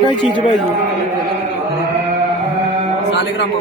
काय चीज पाहिजे सालिग्राम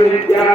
विद्या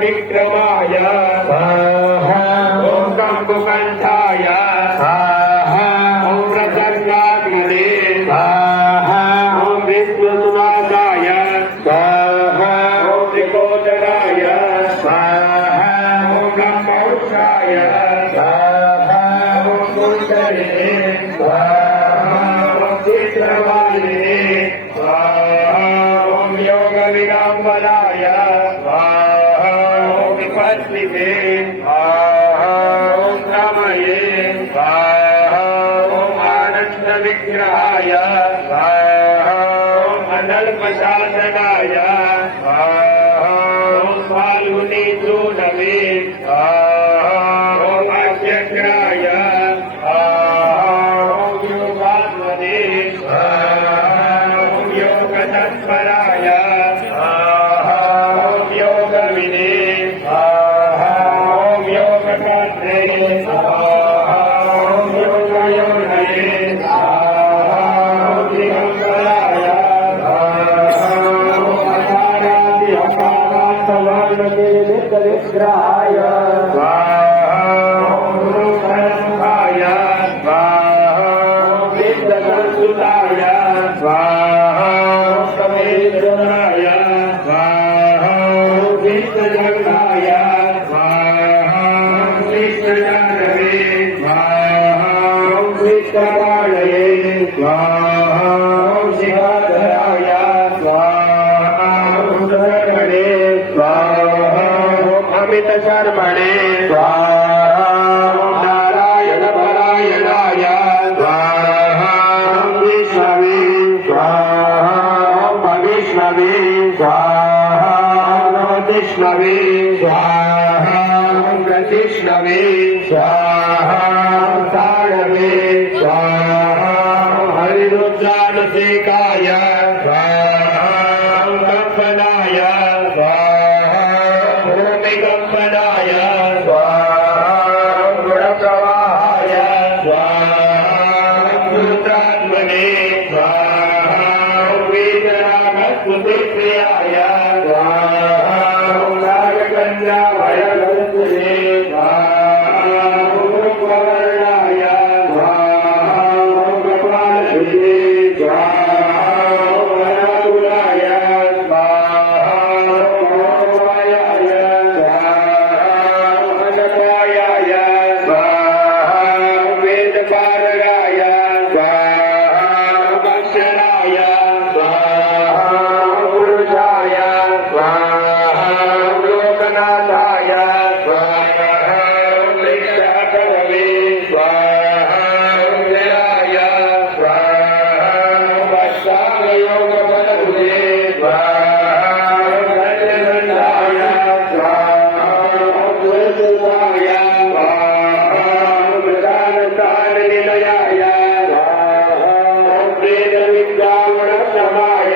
विक्रमाय ओम कंकुकंठाय ओम प्रसन्नात्मने ओम विष्णुसुनादाय ओम त्रिकोटराय ओम ब्रह्मवृक्षाय ओम कुंडले ओम चित्रवाले ओम योग विडम्बनाय ओम विपस्सिते ओम रमये ओम आनंद विग्रहाय ओम अनल्पशासनाय ओम फाल्गुनी सूनवे ओम अध्यक्षाय ओम योगात्मने ओम योगतत्पराय ओम योगविदे ओम योगकर्त्रे ओम योगयोनये ओम दिगंबराय ओम अकारादि अकारार्थवर्णके नित्यविग्रहाय ओम गुरुपरमुखाय ओम विद्वत्सुताय ओम कवीन्द्राय ओम विष्णुजगनाय ओम विष्णुजानवे ओम विष्णुपाणये ओम शिवाधराय ओम सुरगणे ओम अमितशर्मणे ओम नारायण परायणाय ओम विष्णवे ओम विष्णवे ओम विष्णवे ओम प्रतिष्णवे ओम ताणवे ओम हरिरुद्राभिषेकाय ओम कंपनाय ओम भूमिकंपनाय ओम गुणप्रवाहाय ओम रुद्रात्मने ओम वीतरागस्मृतिप्रियाय ओम नागकन्याभयगन्धे ओम रूपवर्णाय ओम कपालभिषे ओम वराकुलाय ओम वायाय ओम अनपायाय ओम वेदपारगाय ओम अक्षराय ओम पुरुषाय ओम लोकनाथाय ओम दीक्षाकरवे ओम जयाय ओम अष्टांगयोगबलभुजे ओम धन्यधन्याय ओम सुरसुताय ओम प्रधानताननिलयाय ओम प्रेतविद्यागुणप्रमाय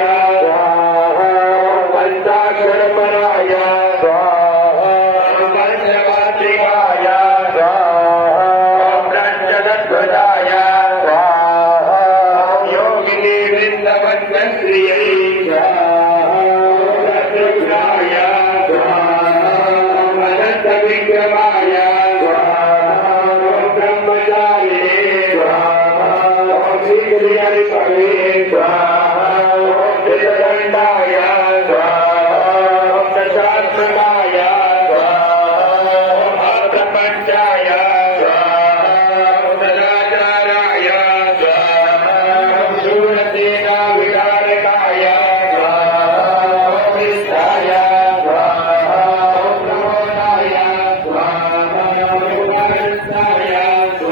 ओम पञ्चाक्षरपराय ओम पञ्चमात्रिकाय ओम प्रज्ञनध्वजाय ओम योगिनी वृन्दवन्दश्रियै ओम रत्नग्राय ओम अनन्तविक्रमाय ओम ब्रह्मचारिणे ओम श्रीहरिपवे ओम चित्रदण्डाय ओम दशात्मकाय ओम अर्थपञ्चाय ओम सदाचाराय ओम शूरसेना विदारकाय ओम निष्ठाय ओम प्रमोदाय ओम उदारस्थाय ओम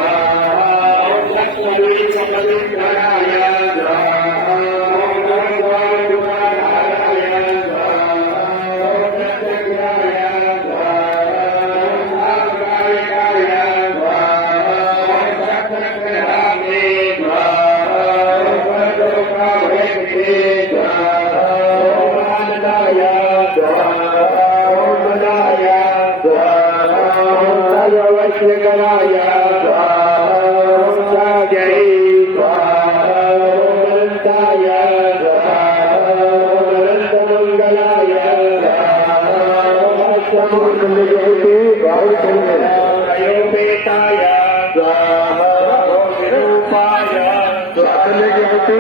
लक्ष्मीपतिग्रहाय ओम गंगाधराय ओम प्रत्यग्राय ओम आकारिकाय ओम प्रत्यग्रहाय ओम लोकाभयते ओम आनंदाय ओम बलाय ओम सर्ववश्यकराय ओम साजय ओम अनंताय ओम अनंतमंगलाय ओम करने के होते राहुल अयोपेताय स्वाहा विरूपाय साकल्य के होते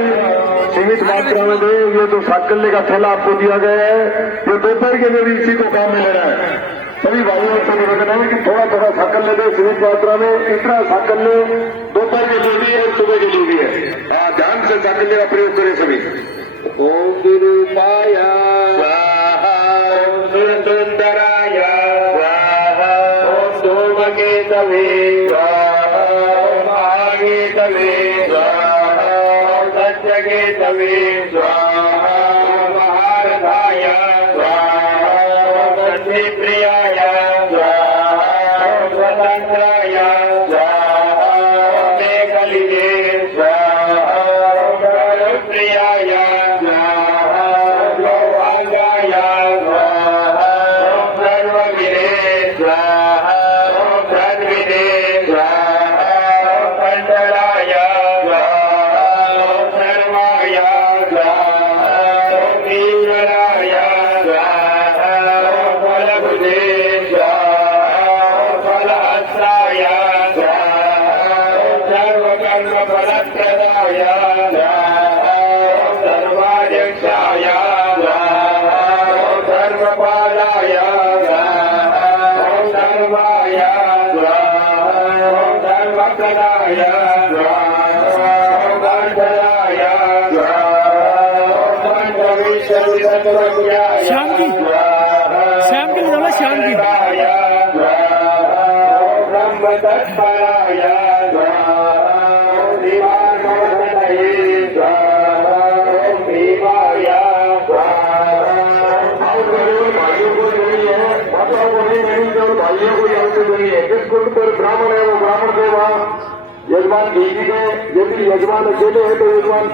सीमित मात्रा में दे। ये तो साकल्य का थैला आपको दिया गया है, ये दोपहर के लिए भी इसी को काम में लेना है। सभी भाइयों से निवेदन है कि थोड़ा थोड़ा साकल्य दे सीमित मात्रा में। इतना साकल्य दोपहर के लिए भी है और सुबह के लिए भी है। ध्यान से साकल्य का प्रयोग करें सभी। ओम विरूपाय स्वाहा ओम सुंदराय स्वाहा ओम धूमकेतवे स्वाहा ओम महाकेतवे स्वाहा ओम सत्यकेतवे स्वाहा ओम महारथाय स्वाहा ओम लक्ष्मीप्रियाय स्वाहा ओम स्वतंत्राय स्वाहा ओम मेघलिये स्वाहा ओम प्रियाय श्याम की निकाला श्याम की ब्रह्म तत्पराय भाइयों को यहाँ से मिलिए। जिस कुंड पर ब्राह्मण है वो ब्राह्मण देवा यजमान भेजी गए। यदि यजमान अकेले है तो यजमान